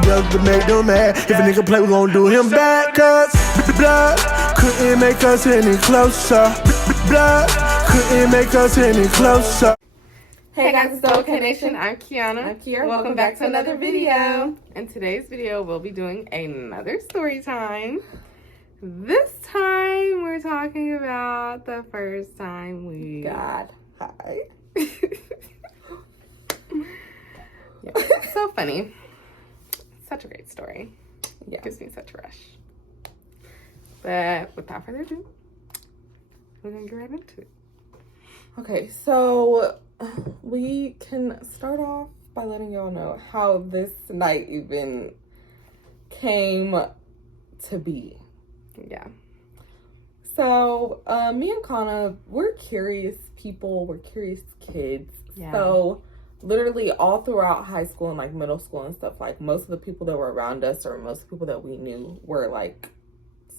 together to make them mad. If a nigga play, we gon' do him bad. Cause blood couldn't make us any closer. Blood couldn't make us any closer. Hey guys, it's the OK Nation. I'm Kiana. I'm Kiara. Welcome back to another video. In today's video, we'll be doing another story time. This time, we're talking about the first time we God. Hi. Yeah, so funny. Such a great story. Yeah. Gives me such a rush. But without further ado, we're gonna get right into it. Okay, so we can start off by letting y'all know how this night even came to be. Yeah. So, me and Kana, we're curious people, we're curious kids. Yeah. So, literally all throughout high school and like middle school and stuff, like most of the people that were around us or most of the people that we knew were like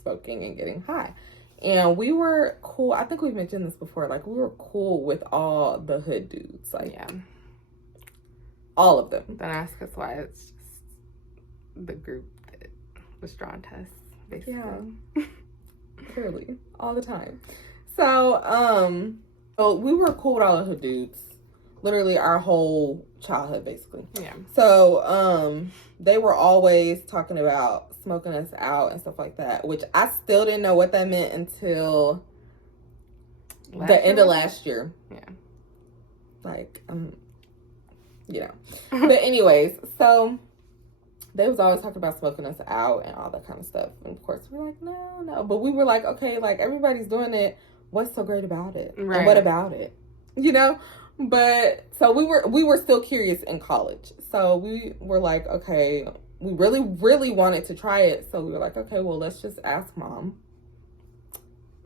smoking and getting high. And we were cool. I think we've mentioned this before. Like, we were cool with all the hood dudes. Like, Yeah. all of them. Don't ask us why. It's just the group that was drawn to us, basically. Yeah. Clearly. All the time. So, we were cool with all the hood dudes. Literally our whole childhood, basically. Yeah. So, they were always talking about smoking us out and stuff like that, which I still didn't know what that meant until the end of last year. Yeah. Like, you know. But anyways, so they was always talking about smoking us out and all that kind of stuff. And of course, we were like, no. But we were like, okay, like, everybody's doing it. What's so great about it? Right. And what about it? You know? But, so we were still curious in college. So we were like, okay, we really, really wanted to try it. So we were like, okay, well, let's just ask mom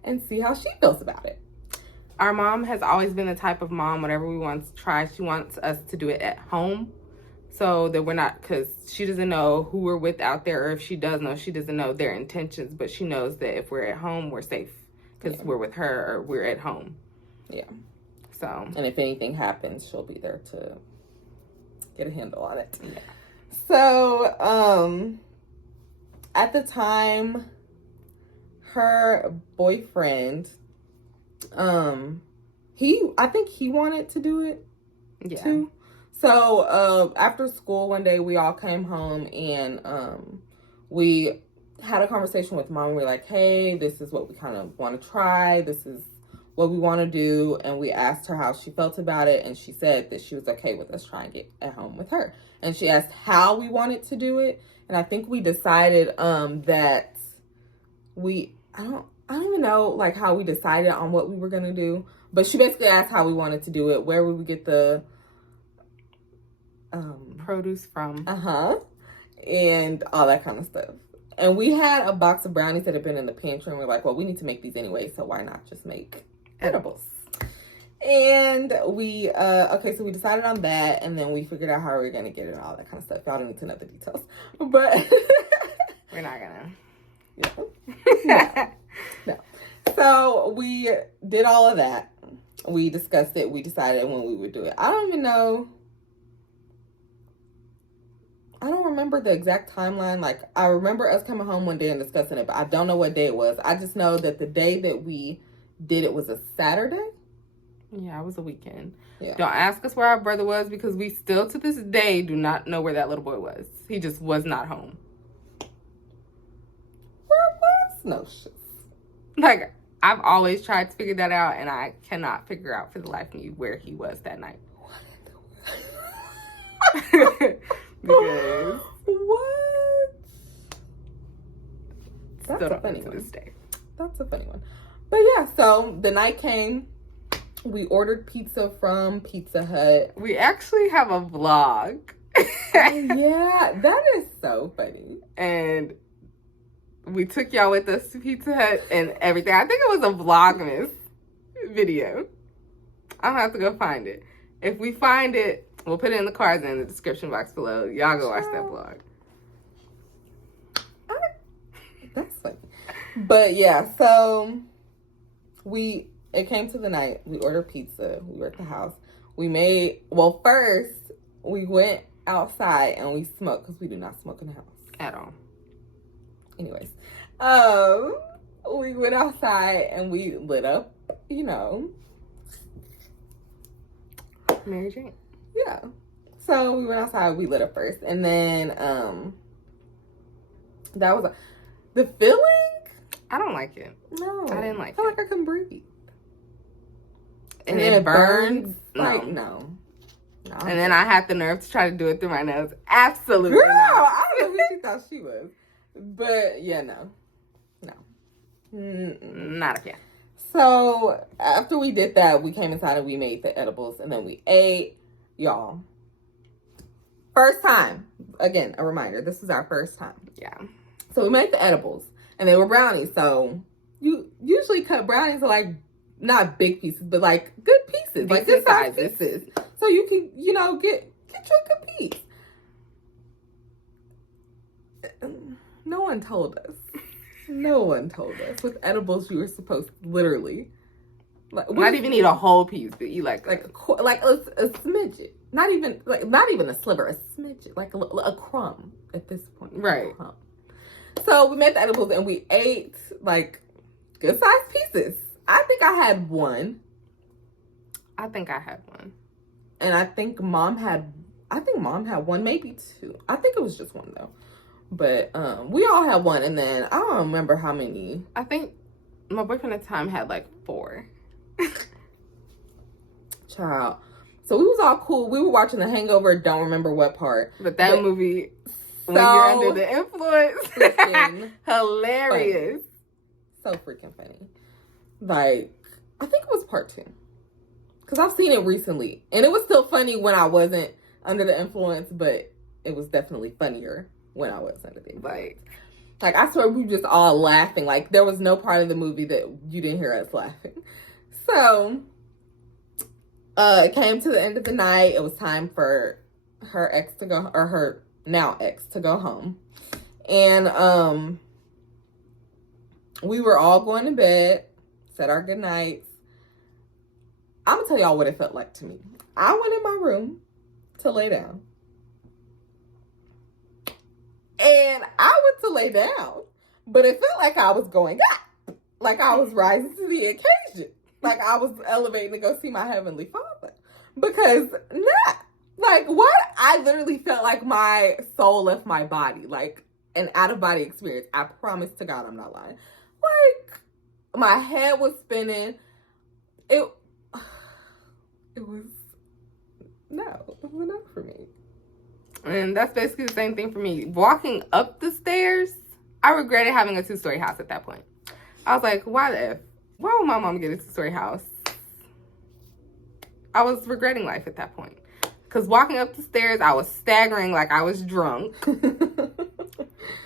and see how she feels about it. Our mom has always been the type of mom, whenever we want to try, she wants us to do it at home. So that we're not, because she doesn't know who we're with out there, or if she does know, she doesn't know their intentions, but she knows that if we're at home, we're safe because we're with her or we're at home. Yeah. So. And if anything happens, she'll be there to get a handle on it. Yeah. So, at the time, her boyfriend, I think he wanted to do it too. So, after school one day, we all came home and, we had a conversation with mom. We were like, hey, this is what we kind of want to try. This is what we want to do. And we asked her how she felt about it. And she said that she was okay with us trying to get at home with her. And she asked how we wanted to do it. And I think we decided, that I don't even know like how we decided on what we were going to do, but she basically asked how we wanted to do it. Where would we get the, produce from. And all that kind of stuff. And we had a box of brownies that had been in the pantry, and we're like, well, we need to make these anyway, so why not just make edibles? And we, so we decided on that, and then we figured out how we were going to get it and all that kind of stuff. Y'all don't need to know the details. But we're not gonna. Yeah. No. So we did all of that. We discussed it. We decided when we would do it. I don't even know. I don't remember the exact timeline. Like, I remember us coming home one day and discussing it, but I don't know what day it was. I just know that the day that we did it was a Saturday. Yeah, it was a weekend. Yeah. Don't ask us where our brother was, because we still to this day do not know where that little boy was. He just was not home. Where was no shit? Like, I've always tried to figure that out, and I cannot figure out for the life of me where he was that night. Because what? That's still a don't funny know to one. this day. That's a funny one. But yeah, so the night came. We ordered pizza from Pizza Hut. We actually have a vlog. Yeah, that is so funny. And we took y'all with us to Pizza Hut and everything. I think it was a Vlogmas video. I'm gonna have to go find it. If we find it, we'll put it in the cards and in the description box below. Y'all go watch that vlog. That's funny. But yeah, so it came to the night. We ordered pizza. We were at the house. First we went outside and we smoked, because we do not smoke in the house. At all. Anyways, we went outside and we lit up, you know. Mary Jane. Yeah. So we went outside, we lit up first. And then, that was the feeling. I don't like it. No. I didn't like I feel it. like I couldn't breathe. And it burns. Like, No. No. And then I had the nerve to try to do it through my nose. Absolutely Girl, not. I don't know who she thought she was. But, yeah, no. Not a fan. So, after we did that, we came inside and we made the edibles. And then we ate. Y'all. First time. Again, a reminder. This is our first time. Yeah. So, we made the edibles. And they were brownies. So, you usually cut brownies are like, not big pieces, but like good pieces. Like good size pieces. So you can, you know, get you a good piece. No one told us. No one told us. With edibles, you were supposed to literally, like, not even eat a whole piece, but eat like a smidget. Not even a sliver, a smidget, like a crumb at this point. Right. So we made the edibles and we ate like good sized pieces. I think I had one. I think I had one. And I think mom had one, maybe two. I think it was just one though. But we all had one, and then I don't remember how many. I think my boyfriend at the time had like 4. Child. So we was all cool. We were watching The Hangover, don't remember what part. But that movie, when you're under the influence, hilarious. So freaking funny. Like, I think it was part 2. Because I've seen it recently. And it was still funny when I wasn't under the influence, but it was definitely funnier when I was under the influence. Like, I swear we were just all laughing. Like, there was no part of the movie that you didn't hear us laughing. So, it came to the end of the night. It was time for her ex to go, or her now ex to go home. And, we were all going to bed, said our good nights. I'm going to tell y'all what it felt like to me. I went in my room to lay down. And I went to lay down, but it felt like I was going up. Like I was rising to the occasion. Like I was elevating to go see my Heavenly Father. Because, like, what? I literally felt like my soul left my body. Like, an out-of-body experience. I promise to God I'm not lying. Like, my head was spinning. It was enough for me. And that's basically the same thing for me. Walking up the stairs, I regretted having a 2-story house at that point. I was like, why would my mom get a 2-story house? I was regretting life at that point. Because walking up the stairs, I was staggering like I was drunk.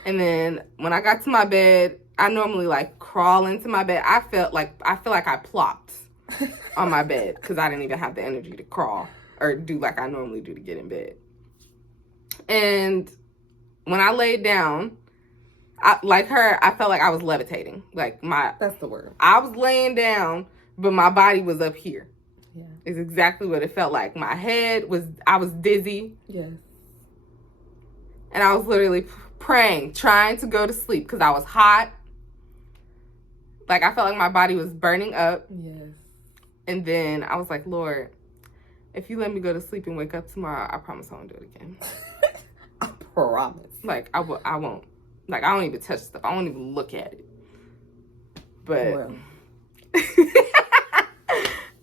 And then when I got to my bed, I normally like crawl into my bed. I feel like I plopped on my bed because I didn't even have the energy to crawl or do like I normally do to get in bed. And when I laid down, I felt like I was levitating. Like that's the word. I was laying down, but my body was up here. Yeah. Is exactly what it felt like. My head I was dizzy. Yes. And I was literally praying, trying to go to sleep because I was hot. Like I felt like my body was burning up. Yes. And then I was like, Lord, if you let me go to sleep and wake up tomorrow, I promise I won't do it again. I promise. Like I won't. Like I don't even touch stuff. I won't even look at it. But Well.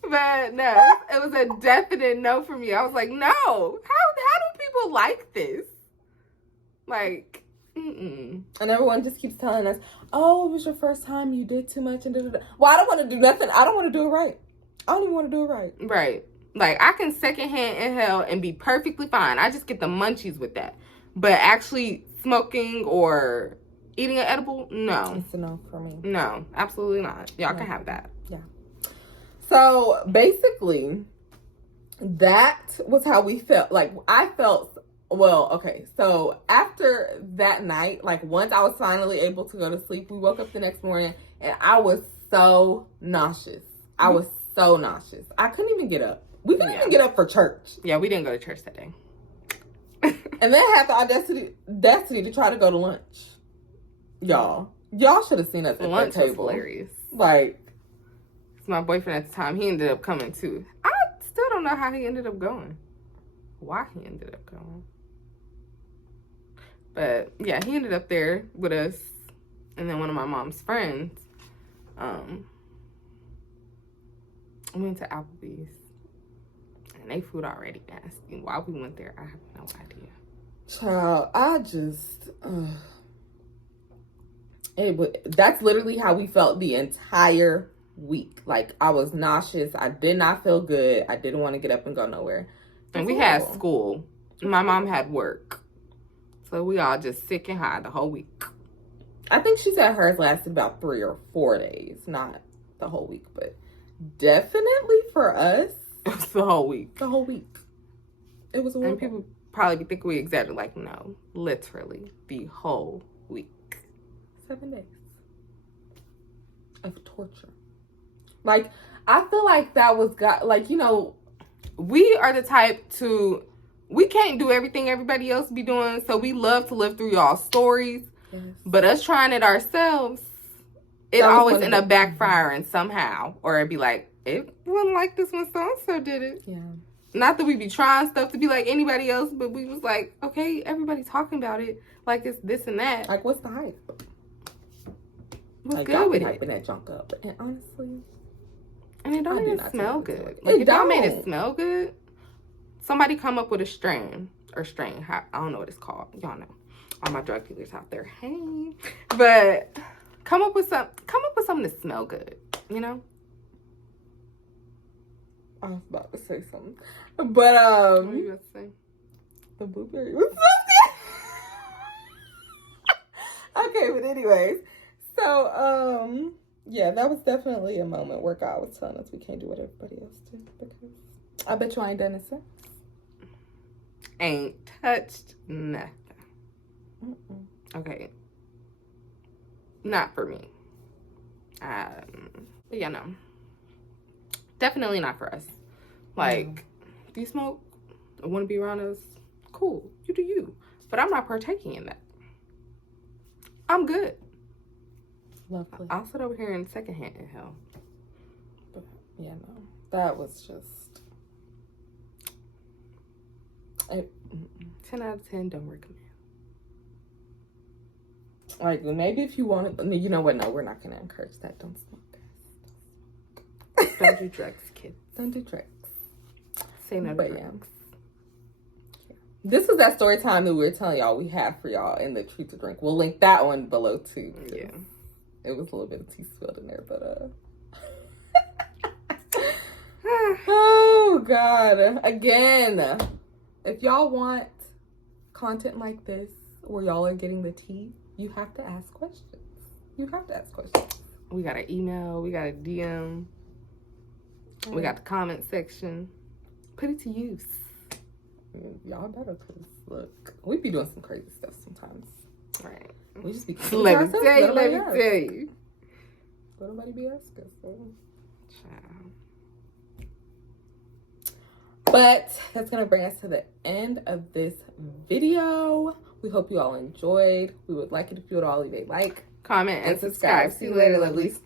But no, it was a definite no for me. I was like, no. How do people like this? Like, And everyone just keeps telling us, oh, it was your first time, you did too much, and da-da-da. Well, I don't want to do nothing. I don't want to do it right. I don't even want to do it right. Right. Like, I can secondhand inhale and be perfectly fine. I just get the munchies with that. But actually smoking or eating an edible, no. It's a no for me. No, absolutely not. Y'all can have that. Yeah. So, basically, that was how we felt. Like, I felt, well, okay. So, after that night, like, once I was finally able to go to sleep, we woke up the next morning, and I was so nauseous. I was so nauseous. I couldn't even get up. We couldn't even get up for church. Yeah, we didn't go to church that day. And then had the audacity to try to go to lunch. Y'all should have seen us at Lunch that was table. hilarious. Like, My boyfriend at the time, he ended up coming too. I still don't know how he ended up going. Why he ended up going. But yeah, he ended up there with us. And then one of my mom's friends went to Applebee's. And they food already nasty. Why we went there, I have no idea. child, that's literally how we felt the entire week. Like, I was nauseous. I did not feel good. I didn't want to get up and go nowhere. And we had school. My mom had work. So we all just sick and high the whole week. I think she said hers lasted about 3 or 4 days. Not the whole week, but definitely for us. It was the whole week. The whole week. It was horrible. And people probably be thinking we exaggerated. Like, no. Literally. The whole week. 7 days of torture. Like, I feel like that was we are the type to, we can't do everything everybody else be doing, so we love to live through y'all's stories. Yes. But us trying it ourselves, it always end up backfiring somehow. Or it'd be like, it wasn't like this when so-and-so did it. Yeah. Not that we be trying stuff to be like anybody else, but we was like, okay, everybody talking about it like it's this and that. Like, what's the hype? What's Like, good with y'all be it? hyping that junk up. And honestly, And it don't I do even not smell take it good. to it. Like, It if y'all made it don't. smell good, somebody come up with a strain. I don't know what it's called. Y'all know. All my drug dealers out there. Hey. But come up with something that smell good. You know? I was about to say something. But, What were you about to say? the blueberry was so good. Okay, but anyways. So, yeah, that was definitely a moment where God was telling us we can't do what everybody else do. Because I bet you I ain't done it since. Ain't touched nothing. Mm-mm. Okay. Not for me. But yeah, no. Definitely not for us. Like, do you smoke? I want to be around us? Cool. You do you. But I'm not partaking in that. I'm good. Lovely. I'll sit over here and secondhand inhale. But, yeah, no. That was just... 10 out of 10, don't recommend. Like, maybe if you want to... You know what? No, we're not going to encourage that. Don't smoke, guys. Don't do drugs, kids. Don't do tricks. Say no to But, drugs. yeah. This is that story time that we were telling y'all we have for y'all in the treat to drink. We'll link that one below, too. Yeah. It was a little bit of tea spilled in there, but, oh, God. Again, if y'all want content like this where y'all are getting the tea, you have to ask questions. You have to ask questions. We got an email. We got a DM. We got the comment section. Put it to use. Y'all better, because, look, we be doing some crazy stuff sometimes. Right. We just be Let me tell you. Let nobody be asking. So. Child. But that's going to bring us to the end of this video. We hope you all enjoyed. We would like it if you would all leave a like, Comment and subscribe. See you later, lovelies.